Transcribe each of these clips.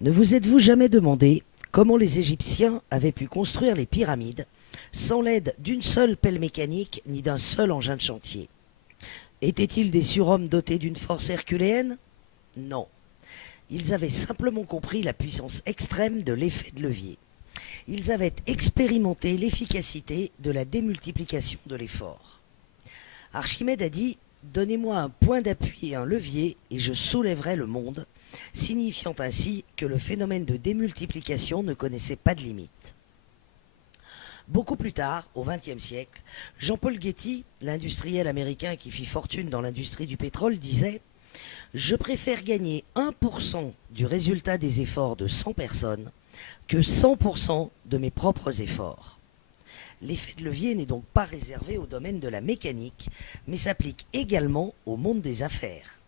Ne vous êtes-vous jamais demandé comment les Égyptiens avaient pu construire les pyramides sans l'aide d'une seule pelle mécanique ni d'un seul engin de chantier? Étaient-ils des surhommes dotés d'une force herculéenne? Non. Ils avaient simplement compris la puissance extrême de l'effet de levier. Ils avaient expérimenté l'efficacité de la démultiplication de l'effort. Archimède a dit: donnez-moi un point d'appui et un levier et je soulèverai le monde, signifiant ainsi que le phénomène de démultiplication ne connaissait pas de limite. Beaucoup plus tard, au XXe siècle, Jean-Paul Getty, l'industriel américain qui fit fortune dans l'industrie du pétrole, disait: je préfère gagner 1% du résultat des efforts de 100 personnes que 100% de mes propres efforts. L'effet de levier n'est donc pas réservé au domaine de la mécanique, mais s'applique également au monde des affaires.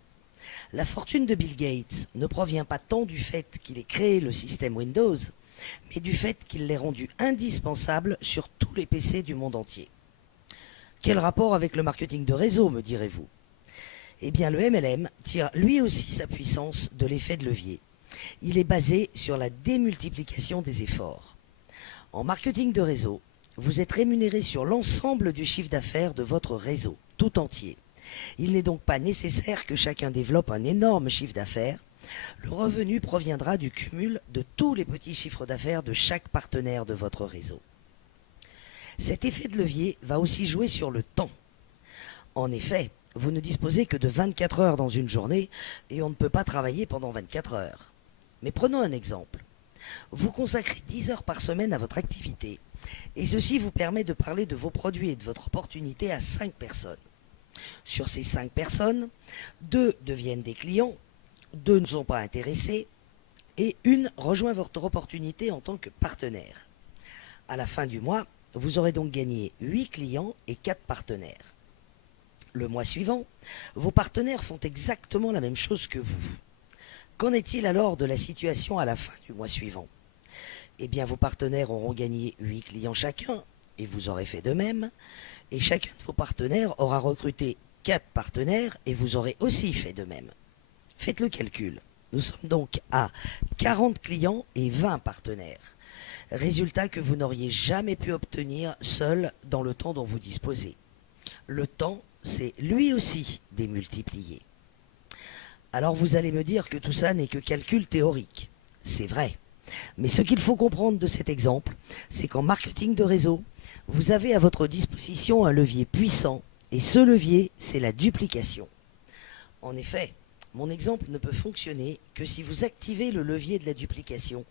La fortune de Bill Gates ne provient pas tant du fait qu'il ait créé le système Windows, mais du fait qu'il l'ait rendu indispensable sur tous les PC du monde entier. Quel rapport avec le marketing de réseau, me direz-vous? Eh bien, le MLM tire lui aussi sa puissance de l'effet de levier. Il est basé sur la démultiplication des efforts. En marketing de réseau, vous êtes rémunéré sur l'ensemble du chiffre d'affaires de votre réseau, tout entier. Il n'est donc pas nécessaire que chacun développe un énorme chiffre d'affaires. Le revenu proviendra du cumul de tous les petits chiffres d'affaires de chaque partenaire de votre réseau. Cet effet de levier va aussi jouer sur le temps. En effet, vous ne disposez que de 24 heures dans une journée et on ne peut pas travailler pendant 24 heures. Mais prenons un exemple. Vous consacrez 10 heures par semaine à votre activité et ceci vous permet de parler de vos produits et de votre opportunité à 5 personnes. Sur ces 5 personnes, 2 deviennent des clients, 2 ne sont pas intéressés et 1 rejoint votre opportunité en tant que partenaire. À la fin du mois, vous aurez donc gagné 8 clients et 4 partenaires. Le mois suivant, vos partenaires font exactement la même chose que vous. Qu'en est-il alors de la situation à la fin du mois suivant? Eh bien, vos partenaires auront gagné 8 clients chacun, et vous aurez fait de même, et chacun de vos partenaires aura recruté 4 partenaires, et vous aurez aussi fait de même. Faites le calcul. Nous sommes donc à 40 clients et 20 partenaires. Résultat que vous n'auriez jamais pu obtenir seul dans le temps dont vous disposez. Le temps, c'est lui aussi démultiplié. Alors vous allez me dire que tout ça n'est que calcul théorique. C'est vrai. Mais ce qu'il faut comprendre de cet exemple, c'est qu'en marketing de réseau, vous avez à votre disposition un levier puissant, et ce levier, c'est la duplication. En effet, mon exemple ne peut fonctionner que si vous activez le levier de la duplication,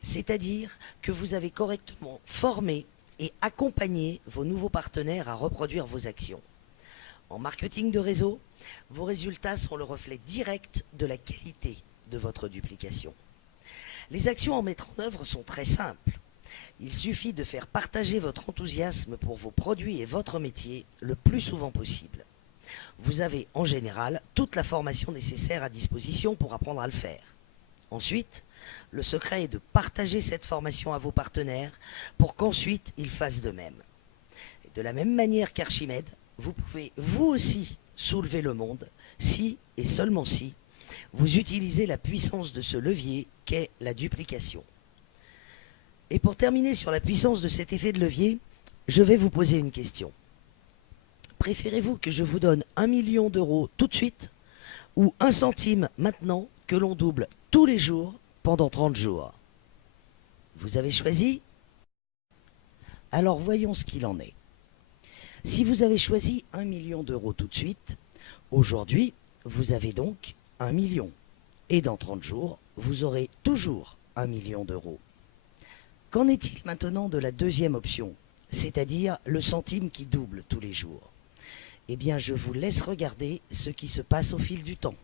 c'est-à-dire que vous avez correctement formé et accompagné vos nouveaux partenaires à reproduire vos actions. En marketing de réseau, vos résultats sont le reflet direct de la qualité de votre duplication. Les actions à mettre en œuvre sont très simples. Il suffit de faire partager votre enthousiasme pour vos produits et votre métier le plus souvent possible. Vous avez en général toute la formation nécessaire à disposition pour apprendre à le faire. Ensuite, le secret est de partager cette formation à vos partenaires pour qu'ensuite ils fassent de même. Et de la même manière qu'Archimède, vous pouvez vous aussi soulever le monde si et seulement si vous utilisez la puissance de ce levier qu'est la duplication. Et pour terminer sur la puissance de cet effet de levier, je vais vous poser une question. Préférez-vous que je vous donne 1 million d'euros tout de suite ou 1 centime maintenant que l'on double tous les jours pendant 30 jours? Vous avez choisi? Alors voyons ce qu'il en est. Si vous avez choisi 1 million d'euros tout de suite, aujourd'hui, vous avez donc 1 million. Et dans 30 jours, vous aurez toujours 1 million d'euros. Qu'en est-il maintenant de la deuxième option, c'est-à-dire le centime qui double tous les jours? Eh bien, je vous laisse regarder ce qui se passe au fil du temps.